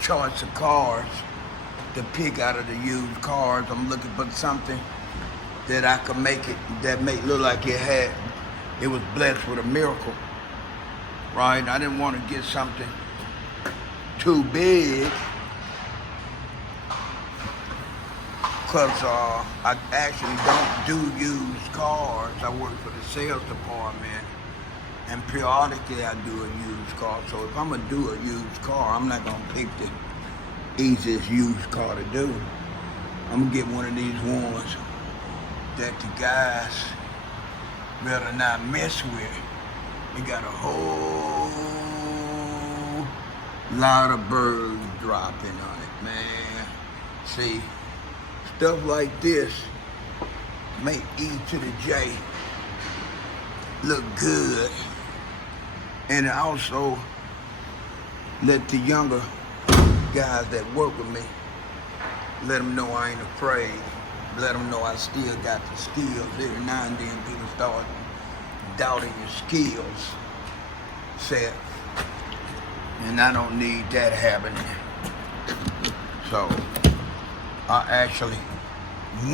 choice of cars to pick out of the used cars. I'm looking for something that I could make it, that make look like it was blessed with a miracle, right? I didn't want to get something too big, because I actually don't do used cars. I work for the sales department, and periodically I do a used car. So if I'm gonna do a used car, I'm not gonna pick the easiest used car to do. I'm gonna get one of these ones that the guys better not mess with. They got a whole lot of birds dropping on it, man. See, stuff like this make E to the J look good, and it also let the younger guys that work with me, let them know I ain't afraid. Let them know I still got the skills. Every now and then people start doubting your skills, Sap, and I don't need that happening. So I actually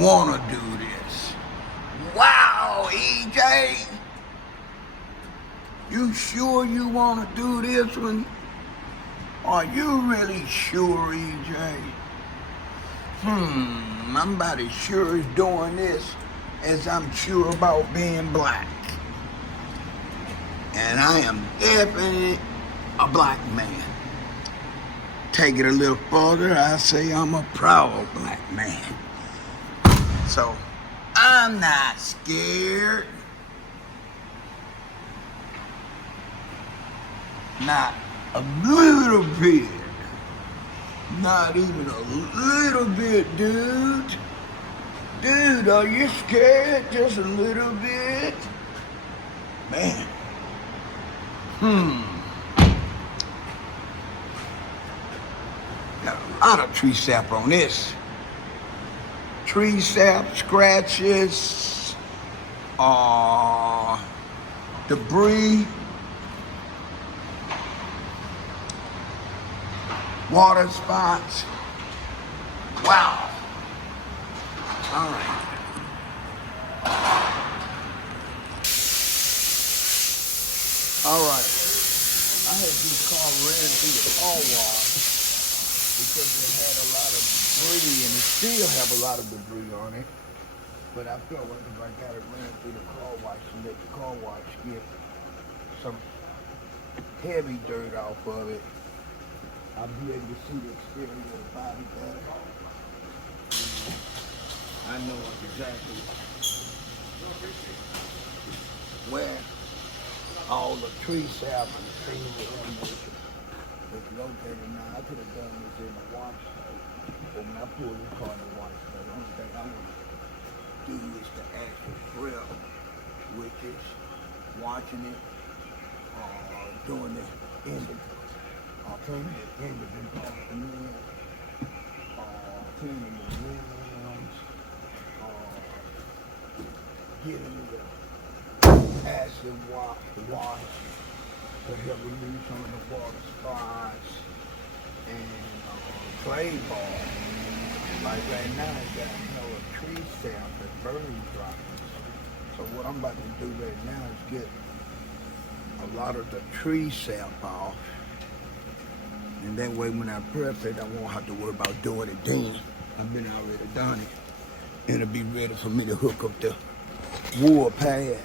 want to do this. Wow, EJ, you sure you want to do this one? Are you really sure, EJ? I'm about as sure as doing this as I'm sure about being black. And I am definitely a black man. Take it a little further, I say I'm a proud black man. So, I'm not scared. Not a little bit. Not even a little bit, dude. Dude, are you scared? Just a little bit? Man. Got a lot of tree sap on this. Tree sap, scratches, debris, water spots. Wow. All right. All right. I had this car ran through the car wash because it had a lot of debris, and it still have a lot of debris on it. But I felt like if I got it ran through the car wash and let the car wash get some heavy dirt off of it, I'll be able to see the exterior of the body better. I know exactly where all the tree sap and things is located. Now, I could have done this in the wash state, but when I pull this car in the wash state, the only thing I want to do is the actual grill, which is washing it, doing the engine. Cleaning the engine compartment, cleaning the rims, getting the acid wash to help remove some of the water spots, and clay ball. Like right now, I got a tree sap and bird droppings. So what I'm about to do right now is get a lot of the tree sap off. And that way when I prep it, I won't have to worry about doing it then. I've been already done it. It'll be ready for me to hook up the wool pad.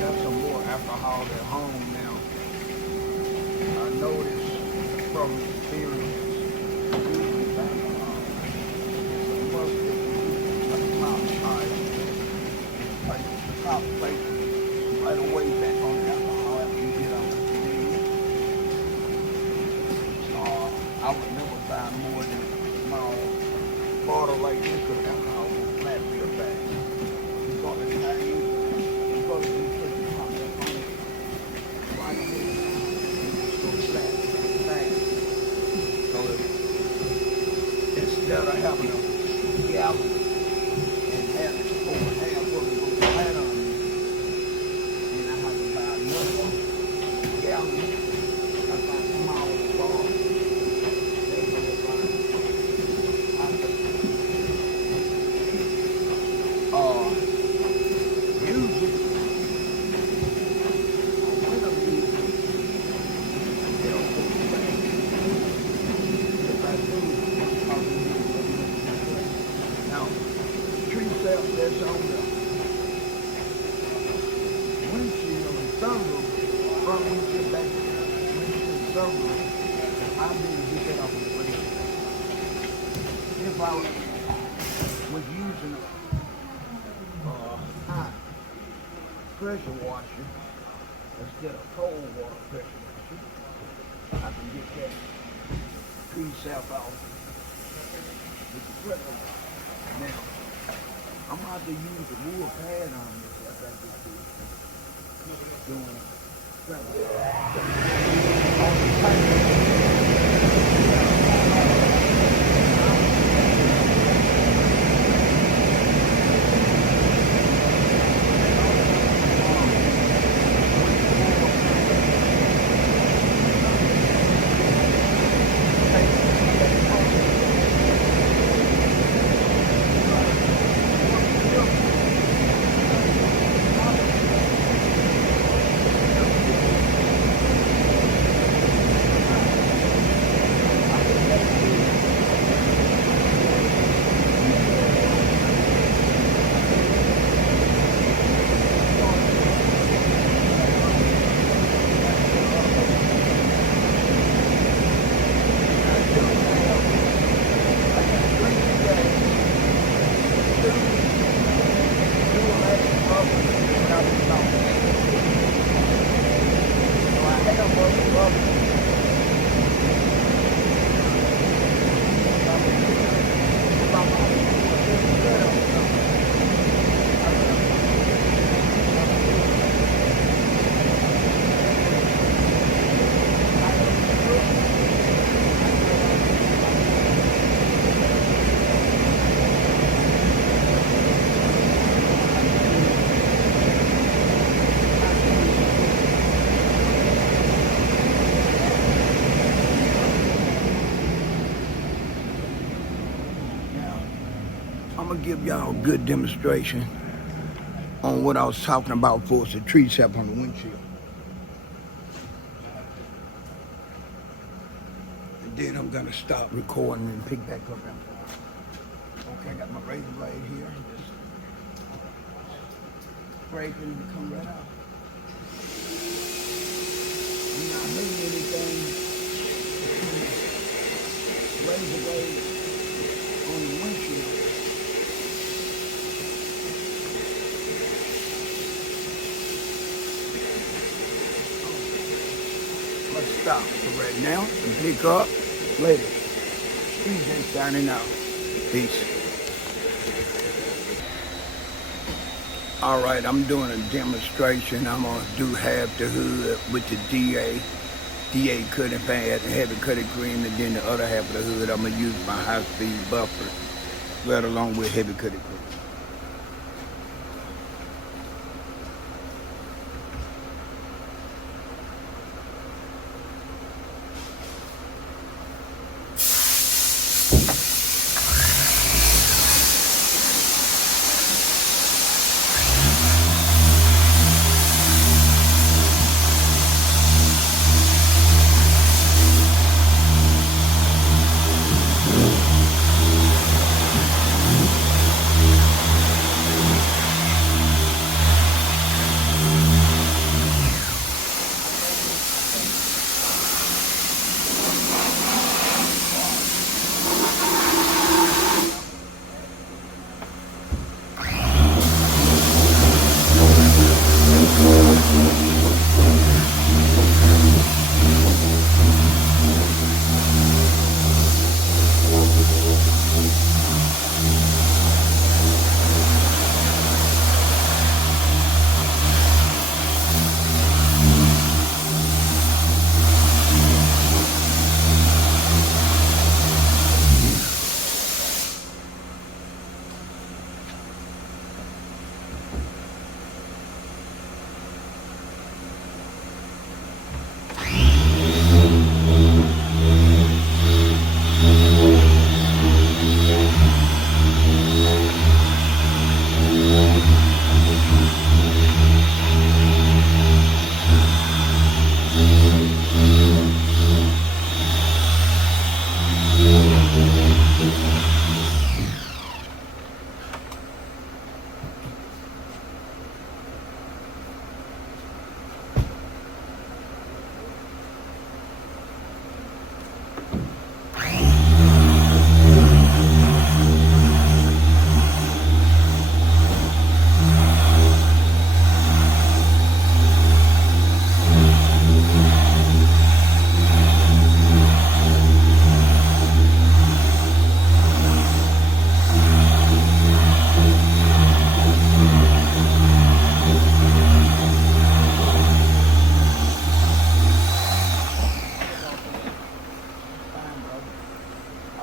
Got some more alcohol at home now. I noticed from experience. Right away back on the alcohol after you get on the thing. I would never buy more than a small bottle like this because alcohol will flat real fast. You're going to try you're going to be putting hot up on it. Like this, it's going to flat fast. So instead of having a gallon Now, Tree Sap that's on the windshield and sunroof, front windshield, back windshield and sunroof, I didn't get that off of the windshield. If I was using a hot pressure washer instead of cold water pressure washer, I can get that Tree Sap off with the pressure washer. Now, I'm about to use a wool pad on this after I get through doing I'm gonna give y'all a good demonstration on what I was talking about for the Tree Sap on the windshield. And then I'm gonna stop recording and pick back up after. Okay, I got my razor blade here. Just scraping and come right out. I'm not hitting anything. Razor blade on the windshield. Let's stop for right now and pick up later. DJ signing out. Peace. All right, I'm doing a demonstration. I'm gonna do half the hood with the DA cutting pad and heavy cutting cream, and then the other half of the hood I'm gonna use my high-speed buffer right along with heavy cutting cream.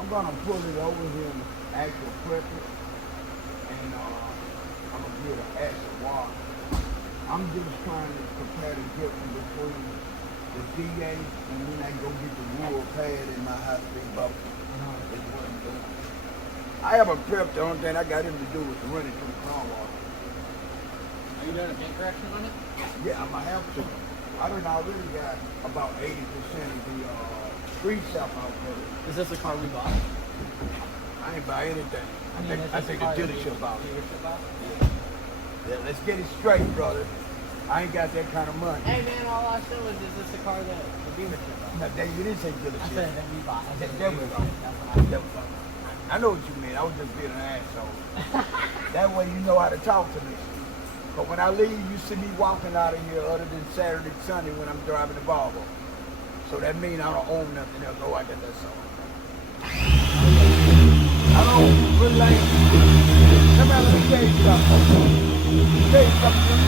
I'm gonna pull it over here and actual prep it, and I'm gonna give it an acid wash. I'm just trying to compare the difference between the DA and when I go get the wool pad in my high-speed boat. Is what I'm doing. I have a prep. The only thing I got him to do is to run it through the car wash. Are you doing a paint correction on it? Yeah, I'm gonna have to. I done already got about 80% of the Tree Sap out there. Is this a car we bought? I ain't buy anything. I think the dealership out. Yeah, let's get it straight, brother. I ain't got that kind of money. Hey man, all I said was, is this a car that the dealership bought? Now, Dave, you didn't say dealership. I said that we bought. I said There we go. There we go. I know what you mean. I was just being an asshole. That way you know how to talk to me. But when I leave, you see me walking out of here other than Saturday, Sunday when I'm driving the Volvo. So that means I don't own nothing else. Oh, I got that song. I don't relate. Somebody let me tell you something. Tell you something.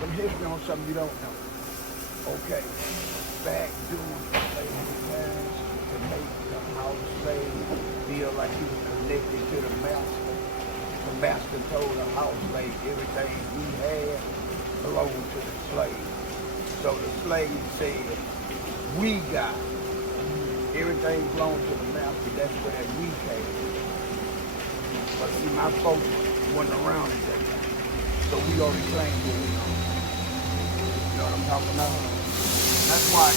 Some history on something you don't know. Okay. Back doing repairs to make the house say feel like he was connected to the master. The master told the house slave everything we had belonged to the slave. So the slave said, we got everything belonged to the master. That's where that we came. But see, my folks wasn't around at that time. So we already claimed what we own. You know what I'm talking about? That's why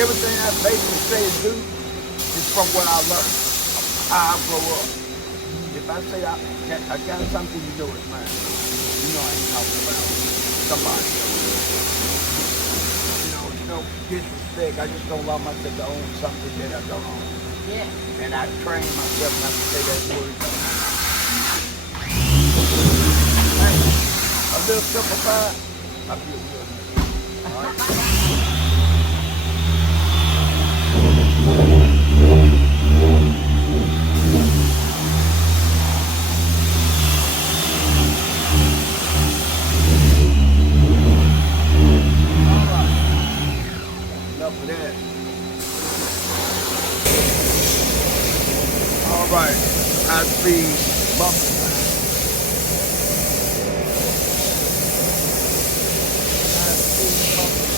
everything I basically say and do is from what I learned, how I grow up. If I say I got something, you know it's mine. You know I ain't talking about somebody else. You know, disrespect. I just don't allow myself to own something that I don't own. Yeah. And I train myself not to say that word. Hey, a little simplified, I feel good. All right? Right, high speed bumper. High speed bumper.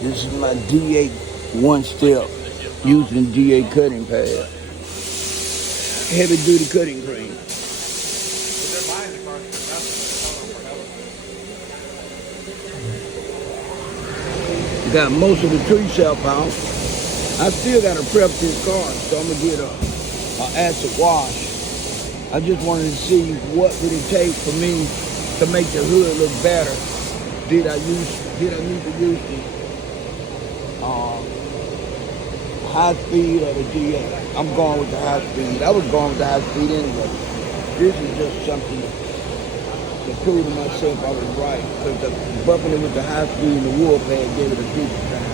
This is my D8 one step using D8 cutting pad. Heavy duty cutting cream. They're buying the cars for nothing. They're selling them for nothing. Got most of the tree sap out. I still got to prep this car, so I'm gonna get a acid wash. I just wanted to see what would it take for me to make the hood look better. Did I need to use the high speed or the D8? I'm going with the high speed. I was going with the high speed anyway. This is just something to prove to myself I was right. Because the bumping it with the high speed and the wool pad gave it a decent time.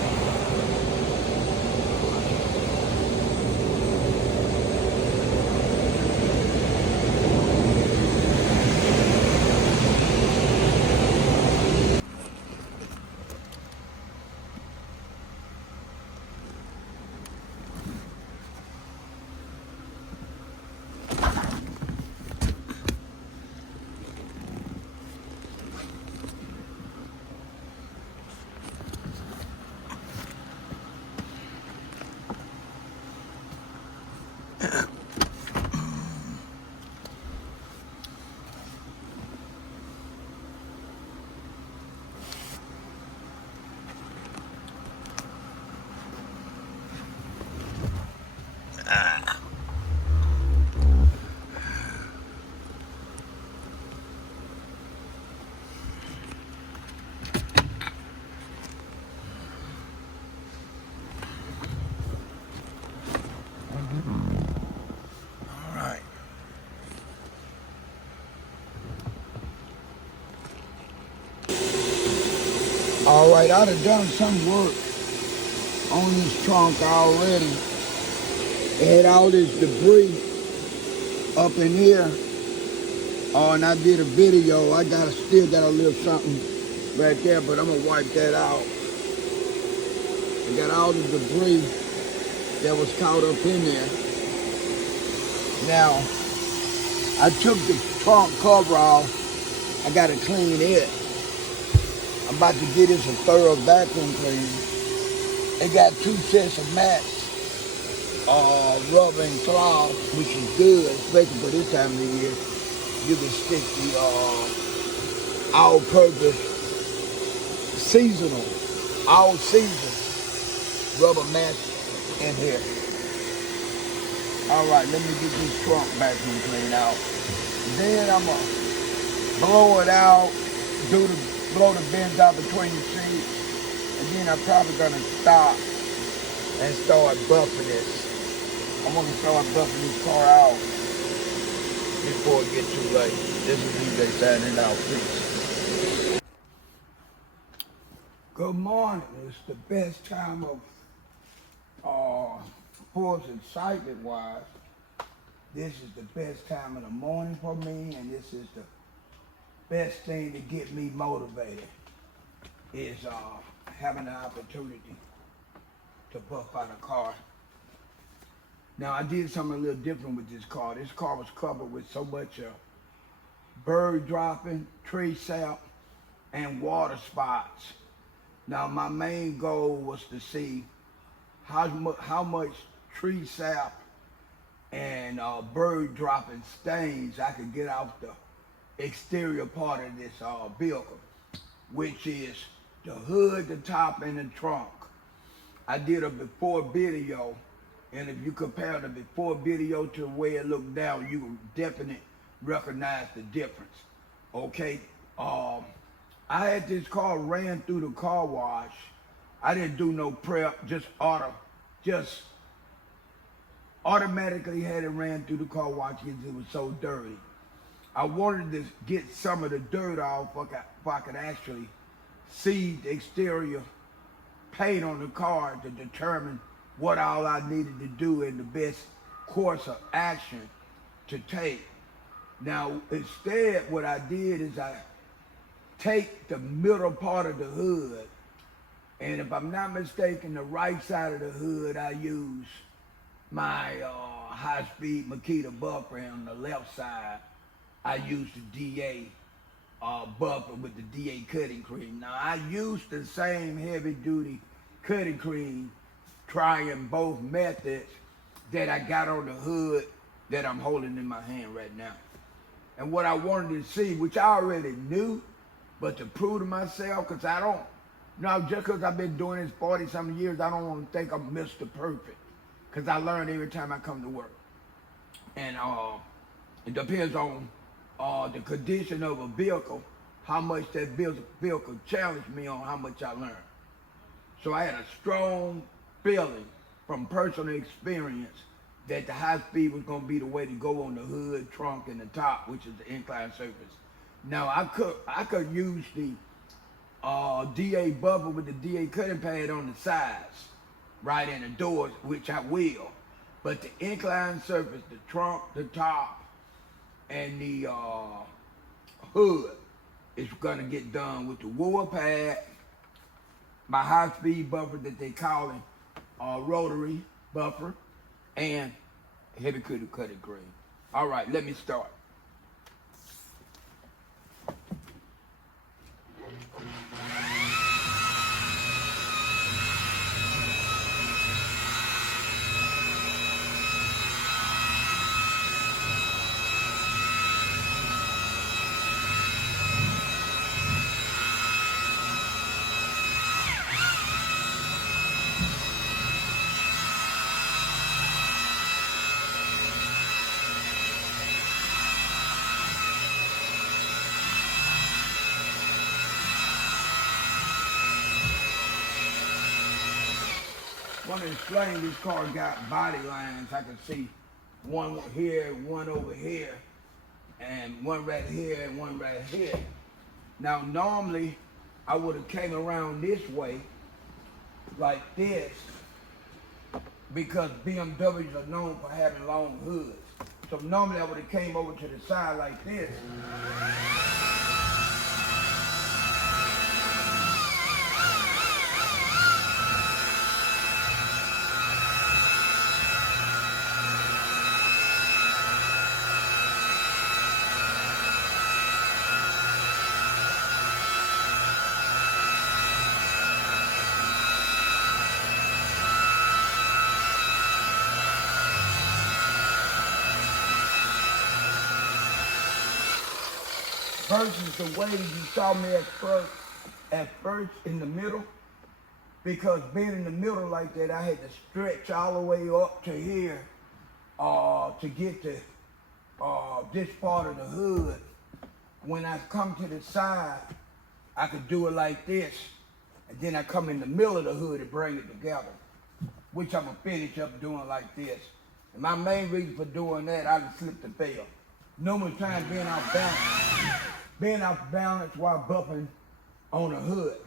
All right, I'd have done some work on this trunk already. It had all this debris up in here. And I did a video. I still got a little something right there, but I'm gonna wipe that out. I got all the debris that was caught up in there. Now, I took the trunk cover off. I gotta clean it. I'm about to get this a thorough vacuum clean. It got 2 sets of mats, rubber and cloth, which is good, especially for this time of the year. You can stick the all-purpose seasonal, all-season rubber mats in here. All right, let me get this trunk vacuum clean out. Then I'm gonna blow it out, blow the bends out between the seats, and then I'm probably gonna stop and start buffing this. I'm gonna start buffing this car out before it gets too late. This is DJ signing out. Peace. Good morning. It's the best time of, course, excitement-wise. This is the best time of the morning for me, and this is the best thing to get me motivated is having an opportunity to buff out a car. Now, I did something a little different with this car. This car was covered with so much bird dropping, tree sap, and water spots. Now, my main goal was to see how much tree sap and bird dropping stains I could get off the exterior part of this vehicle, which is the hood, the top, and the trunk. I did a before video, and if you compare the before video to the way it looked now, you will definitely recognize the difference. Okay, I had this car ran through the car wash. I didn't do no prep, just automatically had it ran through the car wash because it was so dirty. I wanted to get some of the dirt off if I could actually see the exterior paint on the car to determine what all I needed to do and the best course of action to take. Now, instead, what I did is I take the middle part of the hood, and if I'm not mistaken, the right side of the hood, I use my high-speed Makita buffer, and on the left side, I use the DA buffer with the DA cutting cream. Now, I use the same heavy-duty cutting cream, trying both methods that I got on the hood that I'm holding in my hand right now. And what I wanted to see, which I already knew, but to prove to myself, because I don't, just because I've been doing this 40-something years, I don't want to think I'm Mr. Perfect, because I learn every time I come to work. And it depends on the condition of a vehicle, how much that vehicle challenged me on how much I learned. So I had a strong feeling from personal experience that the high speed was going to be the way to go on the hood, trunk, and the top, which is the inclined surface. Now I could use the DA buffer with the DA cutting pad on the sides, right in the doors, which I will. But the inclined surface, the trunk, the top, and the hood is gonna get done with the wool pad, my high-speed buffer that they call it, rotary buffer, and heavy cutting cream. All right, let me start. I want to explain this car got body lines. I can see one here, one over here, and one right here, and one right here. Now, normally, I would have came around this way, like this, because BMWs are known for having long hoods. So normally I would have came over to the side like this. Versus the way you saw me at first in the middle, because being in the middle like that, I had to stretch all the way up to here to get to this part of the hood. When I come to the side, I could do it like this, and then I come in the middle of the hood and bring it together, which I'm gonna finish up doing like this. And my main reason for doing that, I just slipped and fell. Numerous times being off balance while bumping on a hood.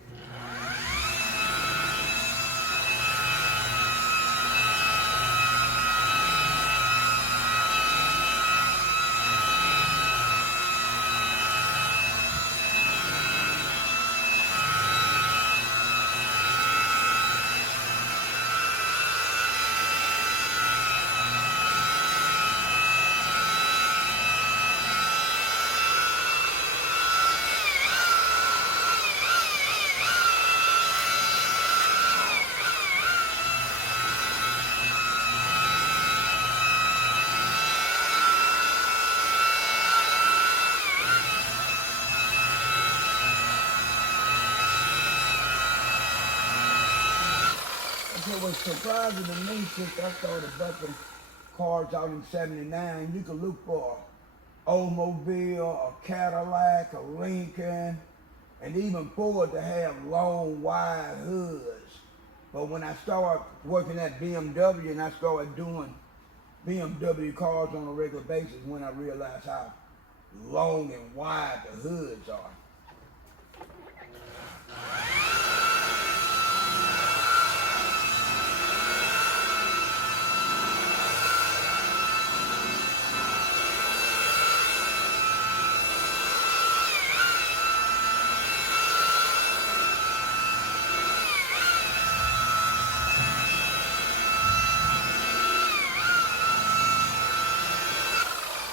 It was surprising to me since I started bumping cars out in '79. You could look for an Oldsmobile, a Cadillac, a Lincoln, and even Ford to have long, wide hoods. But when I started working at BMW and I started doing BMW cars on a regular basis, when I realized how long and wide the hoods are.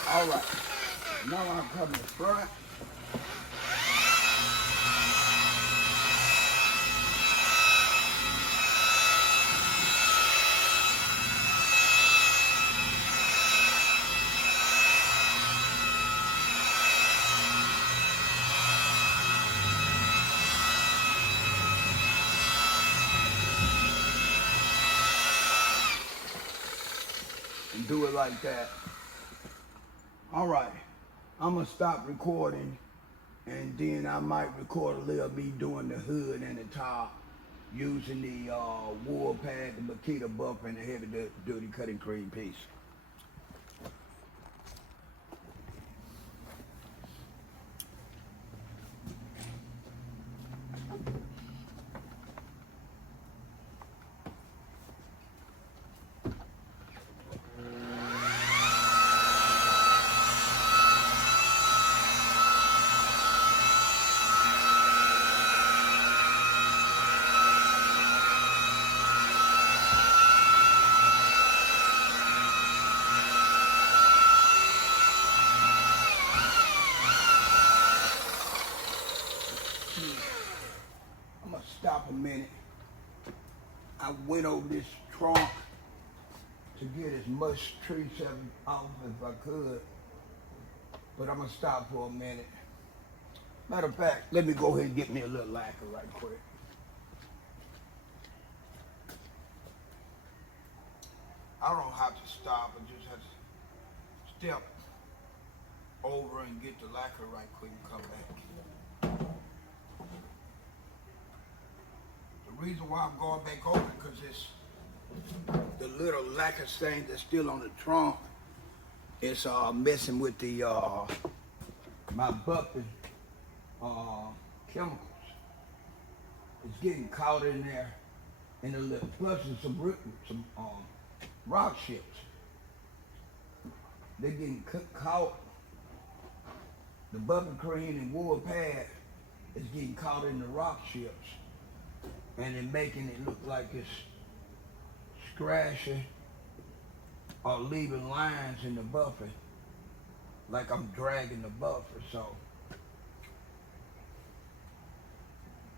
All right, now I'm coming front. do it like that. All right, I'm gonna stop recording, and then I might record a little me doing the hood and the top, using the wool pad, the Makita buffer, and the heavy duty cutting cream piece. I'm gonna stop a minute. I went over this trunk to get as much tree sap off as I could, but I'm gonna stop for a minute. Matter of fact, let me go ahead and get me a little lacquer right quick. I don't have to stop, I just have to step over and get the lacquer right quick and come back. The reason why I'm going back over it because it's the little lacquer stain that's still on the trunk. It's messing with the my buffer chemicals. It's getting caught in there, and plus there's some rock chips. They're getting caught. The buffer cream and wool pad is getting caught in the rock chips, and they're making it look like it's scratching or leaving lines in the buffer, like I'm dragging the buffer. So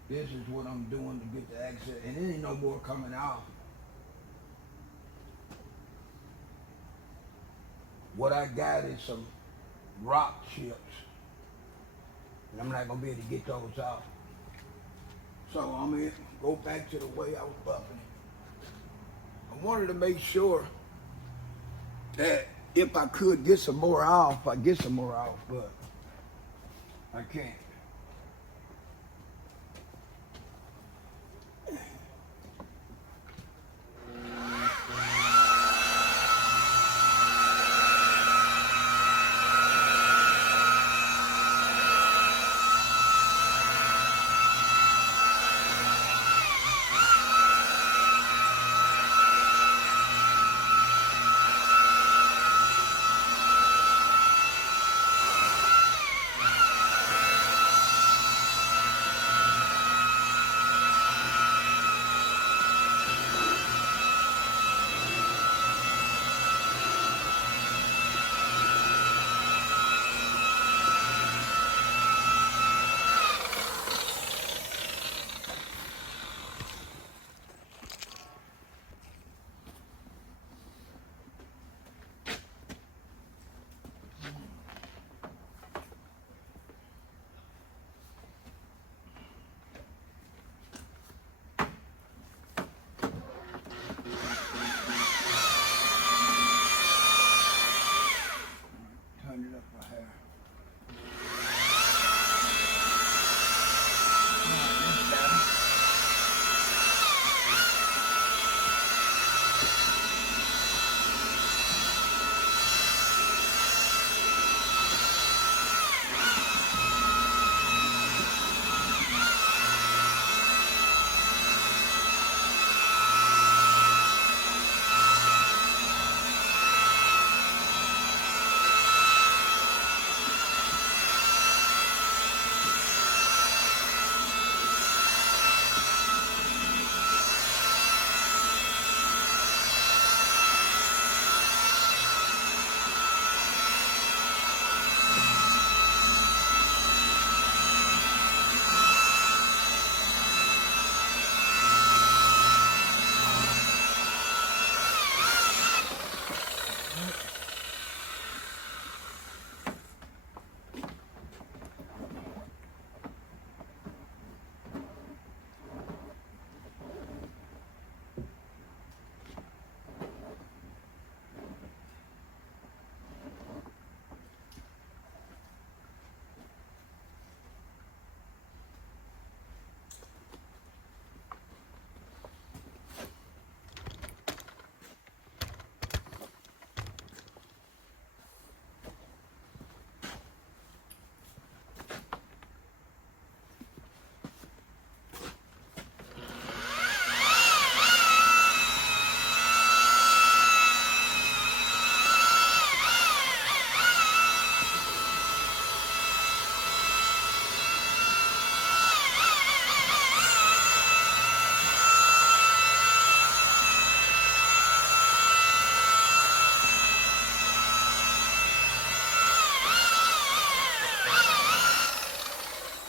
this is what I'm doing to get the access, and there ain't no more coming out. What I got is some rock chips, and I'm not gonna be able to get those out. So I'm gonna go back to the way I was buffing it. I wanted to make sure that if I could get some more off, I get some more off, but I can't.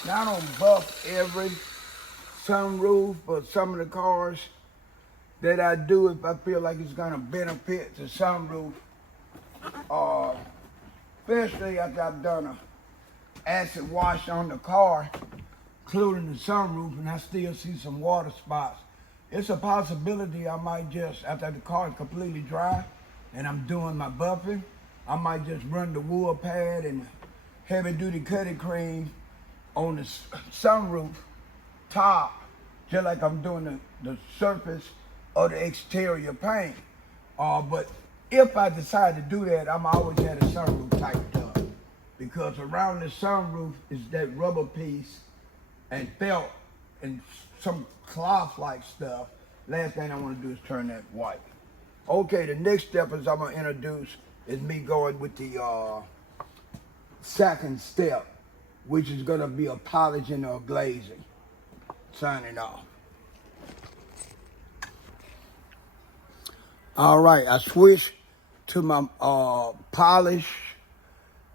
Now I don't buff every sunroof, but some of the cars that I do, if I feel like it's gonna benefit the sunroof, especially after I've done a acid wash on the car, including the sunroof, and I still see some water spots. It's a possibility I might just, after the car is completely dry and I'm doing my buffing, I might just run the wool pad and heavy duty cutting cream on the sunroof top, just like I'm doing the surface of the exterior paint. But if I decide to do that, I'm always had a sunroof tightened up, because around the sunroof is that rubber piece and felt and some cloth-like stuff. Last thing I want to do is turn that white. Okay, the next step is I'm gonna introduce is me going with the second step, which is gonna be a polishing or glazing. Signing off. All right, I switched to my polish,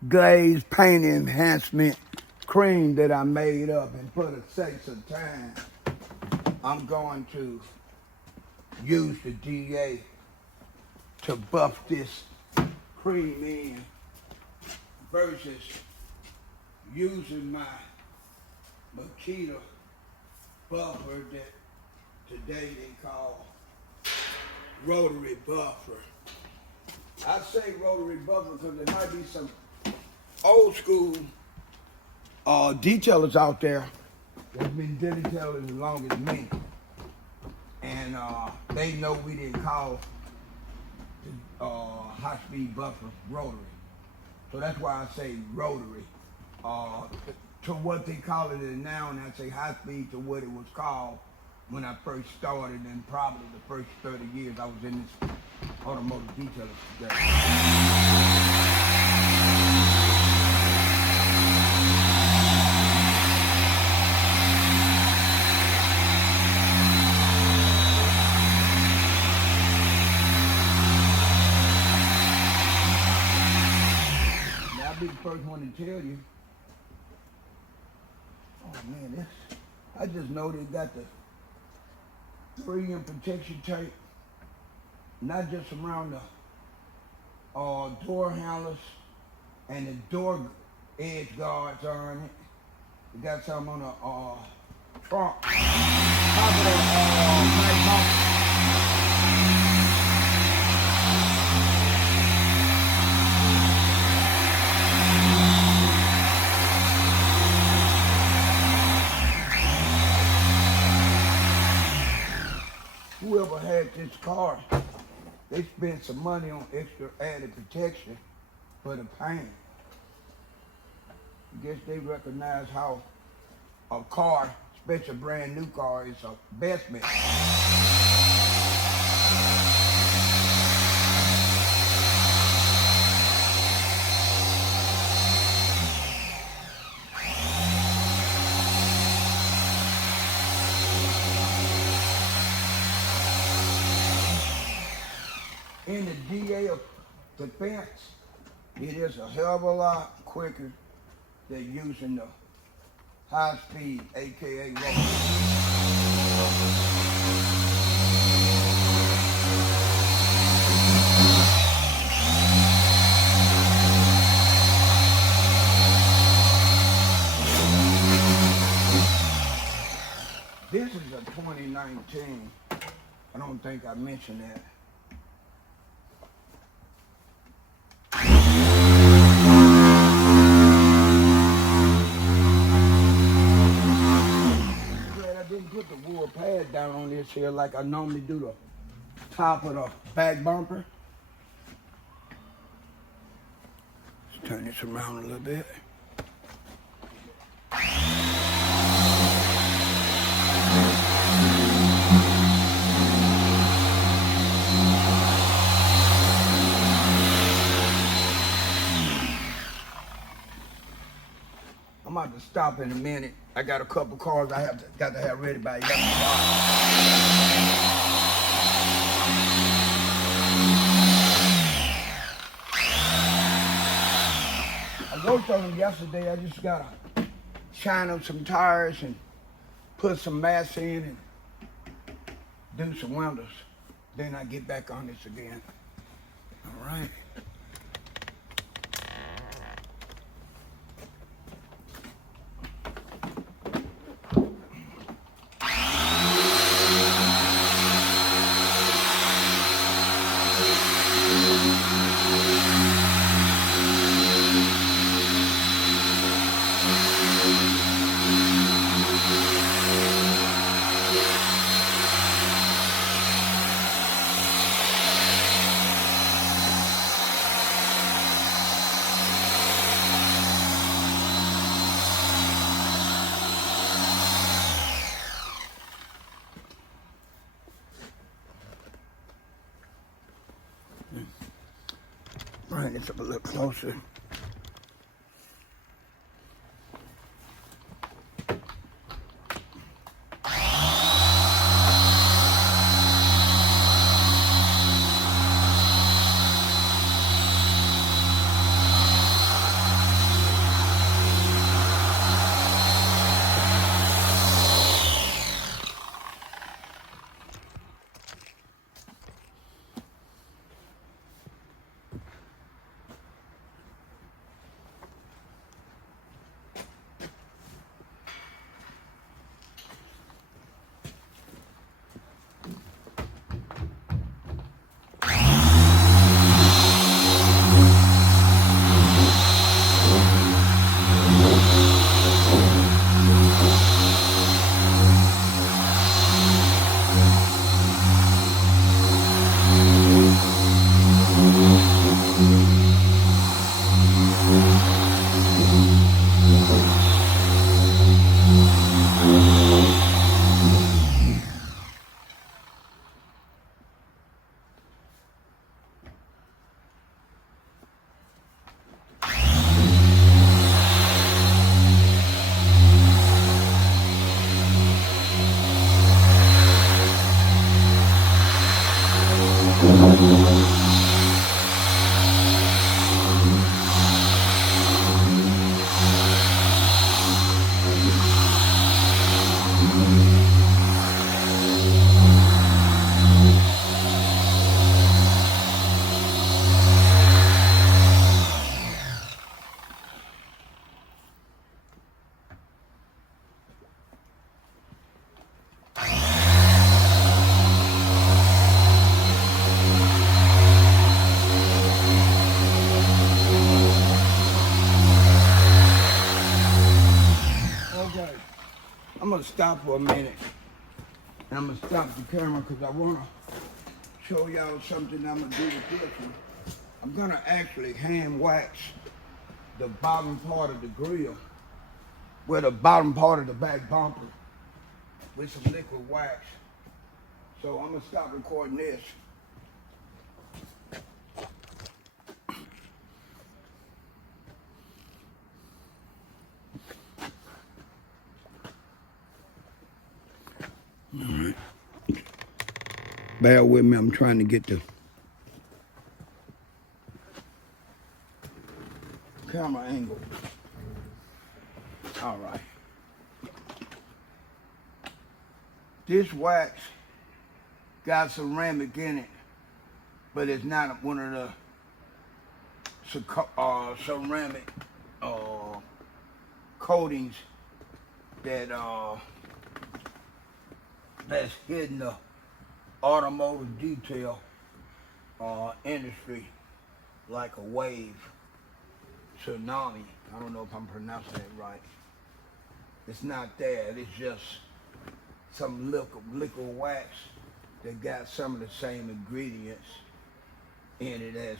glaze, paint enhancement cream that I made up, and for the sake of time, I'm going to use the DA to buff this cream in versus using my Makita buffer that today they call rotary buffer. I say rotary buffer because there might be some old school detailers out there that's been detailing as long as me, and they know we didn't call the high-speed buffer rotary. So that's why I say rotary. To what they call it now, and I say high-speed to what it was called when I first started, and probably the first 30 years I was in this automotive detailing today. I'll be the first one to tell you. Oh man, this, I just know they got the 3M protection tape, not just around the door handles and the door edge guards on it. They got some on the trunk. Top of the nice bumper. Whoever had this car, they spent some money on extra added protection for the paint. I guess they recognize how a car, especially a brand new car, is a investment. In the DA of defense, it is a hell of a lot quicker than using the high speed, AKA rotary. This is a 2019. I don't think I mentioned that. Put the wool pad down on this here like I normally do the top of the back bumper. Let's turn this around a little bit. I'm about to stop in a minute. I got a couple cars I got to have ready by 11 o'clock. I worked on them yesterday. I just gotta shine up some tires and put some mats in and do some windows. Then I get back on this again. All right. Bring this up a little closer. I'm gonna stop for a minute, and I'm gonna stop the camera because I wanna show y'all something I'm gonna do with this one. I'm gonna actually hand wax the bottom part of the grill, where the bottom part of the back bumper, with some liquid wax. So I'm gonna stop recording this. All right. Bear with me, I'm trying to get the camera angle. All right. This wax got ceramic in it, but it's not one of the ceramic coatings that that's hitting the automotive detail industry like a wave, tsunami. I don't know if I'm pronouncing that right. It's not that. It's just some liquid wax that got some of the same ingredients in it as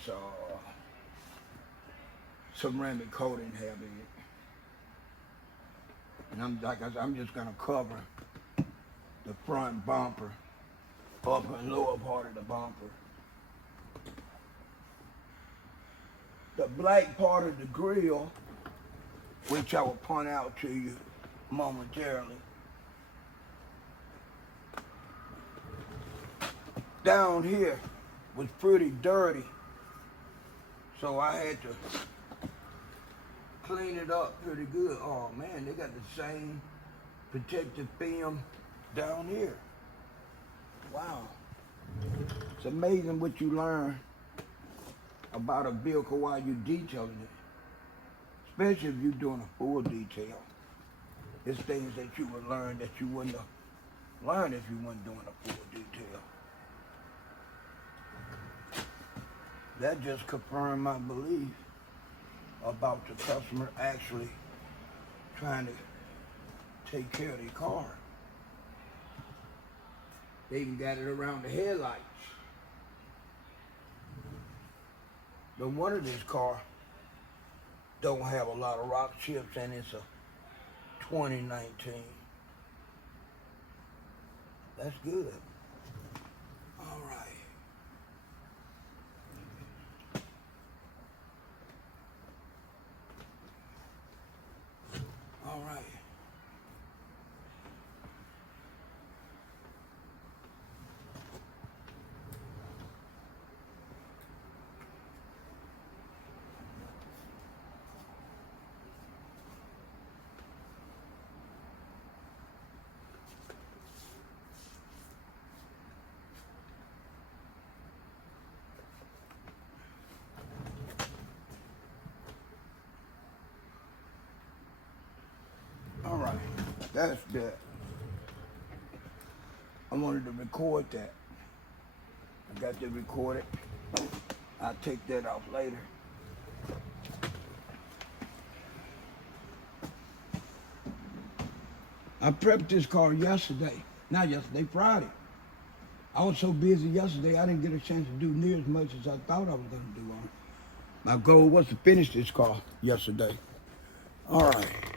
ceramic coating have in it. And I'm just gonna cover the front bumper, upper and lower part of the bumper. The black part of the grill, which I will point out to you momentarily, down here was pretty dirty, so I had to clean it up pretty good. Oh man, they got the same protective film down here. Wow. It's amazing what you learn about a vehicle while you're detailing it. Especially if you're doing a full detail. It's things that you would learn that you wouldn't have learned if you weren't doing a full detail. That just confirmed my belief about the customer actually trying to take care of their car. They even got it around the headlights. The one of this car don't have a lot of rock chips and it's a 2019. That's good. All right. All right. All right, that's that. I wanted to record that. I got to record it. I'll take that off later. I prepped this car yesterday. Not yesterday, Friday. I was so busy yesterday, I didn't get a chance to do near as much as I thought I was going to do on it. My goal was to finish this car yesterday. All right.